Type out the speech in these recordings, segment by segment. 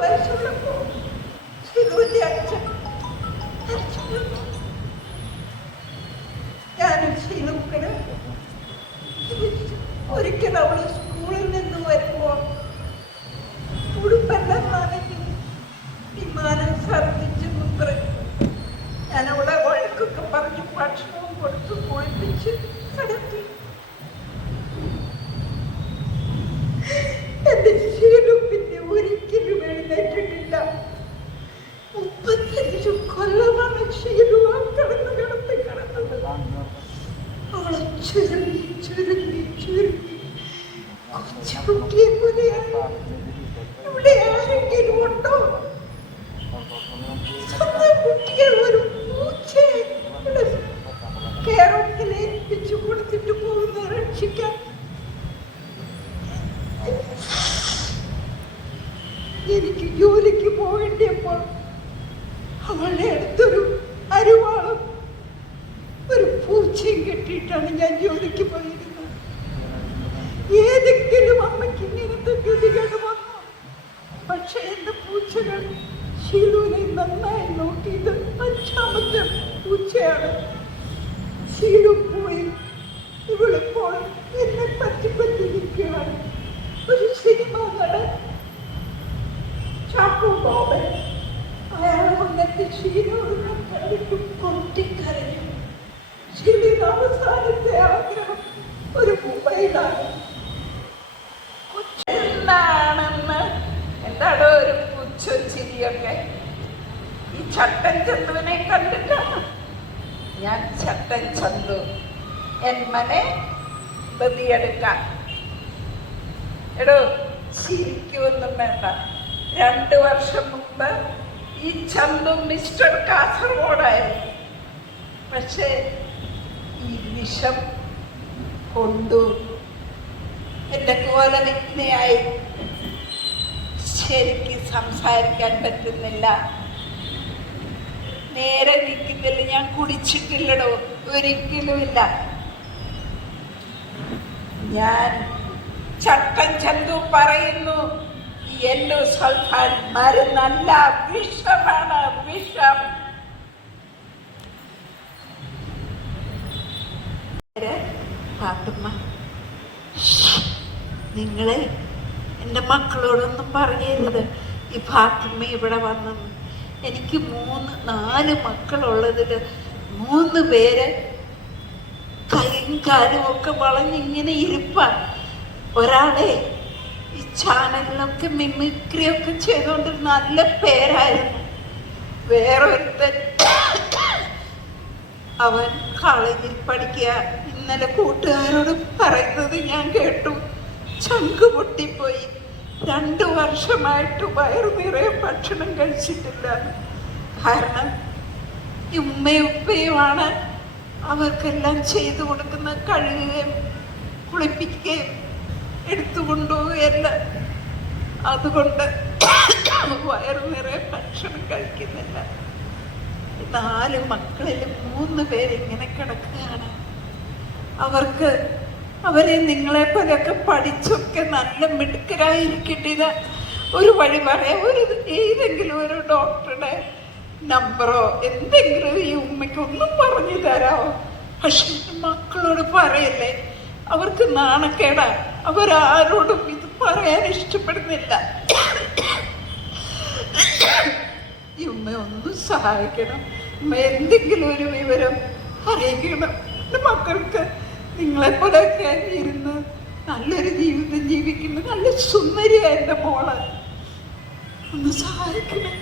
വയസ്സുള്ളപ്പോ ശിലുവിന്റെ അച്ഛൻ. മരിച്ചു. ഞാനും ശീലൂക്കന് ഒരിക്കൽ അവൾ സ്കൂളിൽ നിന്ന് വരുമ്പോ ഉടുപ്പെല്ലാം നനഞ്ഞു വിമാനം ഛർദ്ദിച്ചു മുമ്പ് ഞാൻ അവളെ വഴക്കൊക്കെ പറഞ്ഞ് ഭക്ഷണവും കൊടുത്ത് കുളിപ്പിച്ച് കിടത്തി. എനിക്ക് ജോലിക്ക് പോകേണ്ടപ്പോൾ അവളുടെ അടുത്തൊരു അരുവാളും ഒരു പൂച്ചയും കെട്ടിയിട്ടാണ് ഞാൻ ജോലിക്ക് പോയിരുന്നത് എന്താടോ ഒരു ചിരിയൊക്കെ? ഈ ചട്ടൻ ചന്തുവിനെ കണ്ടിട്ടാണ് ഞാൻ ചട്ടൻ ചന്തു. എന്മനെ ബതിയെടുക്കാൻ എടോ ചിരിക്കുമൊന്നും വേണ്ട. രണ്ട് വർഷം മുമ്പ് ഈ ചന്തു മിസ്റ്റർ കാസർഗോഡായിരുന്നു. പക്ഷേ ഈ വിഷം കൊണ്ടു. എന്റെ കോലവിജ്ഞയായി ശരിക്ക് സംസാരിക്കാൻ പറ്റുന്നില്ല. നേരെ നിൽക്കുന്നില്ല. ഞാൻ കുടിച്ചിട്ടില്ലടോ. ഒരിക്കലുമില്ല. ഞാൻ ചട്ടൻ ചന്തു പറയുന്നു. എല്ലോ സൽഫാൻ മരുന്നല്ല വിഷമാണ് വിഷം. പാട്ടുമ്മ. നിങ്ങളെ എന്റെ മക്കളോടൊന്നും പറയരുത്. ഈ ഫാത്തിമ ഇവിടെ വന്നെന്ന്. എനിക്ക് മൂന്ന് നാല് മക്കളുള്ളതിൽ മൂന്ന് പേര് കൈയും കാലും ഒക്കെ വളഞ്ഞിങ്ങനെ ഇരിപ്പാ. ഒരാളെ ഈ ചാനലിലൊക്കെ മിമിക്രി ഒക്കെ ചെയ്തുകൊണ്ട് നല്ല പേരായിരുന്നു. വേറൊരുത്തൻ അവൻ കോളേജിൽ പഠിക്കുക ഇന്നലെ കൂട്ടുകാരോട് പറയുന്നത് ഞാൻ കേട്ടു. ചങ്ക് പൊട്ടിപ്പോയി. രണ്ടു വർഷമായിട്ട് വയറു നിറയെ ഭക്ഷണം കഴിച്ചിട്ടില്ല. കാരണം ഉമ്മയുപ്പയുമാണ് അവർക്കെല്ലാം ചെയ്തു കൊടുക്കുന്ന കഴുകുകയും കുളിപ്പിക്കുകയും എടുത്തു കൊണ്ടുപോവുകയല്ല. അതുകൊണ്ട് വയറു നിറയെ ഭക്ഷണം കഴിക്കുന്നില്ല. നാല് മക്കളിൽ മൂന്ന് പേരിങ്ങനെ കിടക്കുകയാണ്. അവർക്ക് അവരെ നിങ്ങളെ പോലെയൊക്കെ പഠിച്ചൊക്കെ നല്ല മിടുക്കരായിരിക്കേണ്ടത്. ഒരു വഴി പറയാം. ഒരു ഏതെങ്കിലും ഒരു ഡോക്ടറുടെ നമ്പറോ എന്തെങ്കിലും ഈ ഉമ്മയ്ക്ക് ഒന്നും പറഞ്ഞു തരാമോ പക്ഷെ മക്കളോട് പറയല്ലേ? അവർക്ക് നാണക്കേടാ. അവരാരോടും ഇത് പറയാൻ ഇഷ്ടപ്പെടുന്നില്ല. ഈ ഉമ്മ ഒന്ന് സഹായിക്കണം. ഉമ്മ എന്തെങ്കിലും ഒരു വിവരം അറിയിക്കണം. മക്കൾക്ക് നിങ്ങളെ പോലെയൊക്കെ ഇരുന്ന് നല്ലൊരു ജീവിതം ജീവിക്കുന്ന നല്ല സുന്ദരിയായ എന്റെ മോൾ. ഒന്ന് സഹായിക്കണം.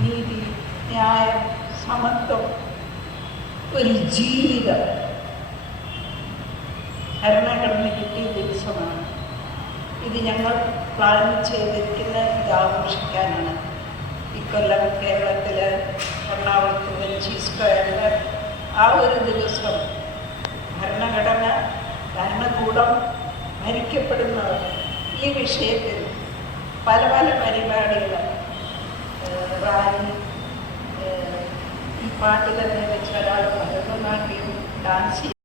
നീതി ന്യായം സമത്വം ഒരു ജീവിതം. ഭരണഘടന കിട്ടിയ ദിവസമാണ്. ഇത് ഞങ്ങൾ പ്ലാൻ ചെയ്തിരിക്കുന്ന ഇത് ആഘോഷിക്കാനാണ്. ഇക്കൊല്ലം കേരളത്തിൽ എറണാകുളത്ത് വെഞ്ചി സ്ക്വയറിൽ ആ ഒരു ദിവസം ഭരണഘടന ഭരണകൂടം ഭരിക്കപ്പെടുന്നവർ ഈ വിഷയത്തിൽ പല പല പരിപാടികൾ റാലി പാട്ട് തന്നെ വെച്ച് ഒരാൾ ഭരതനാട്യം ഡാൻസ്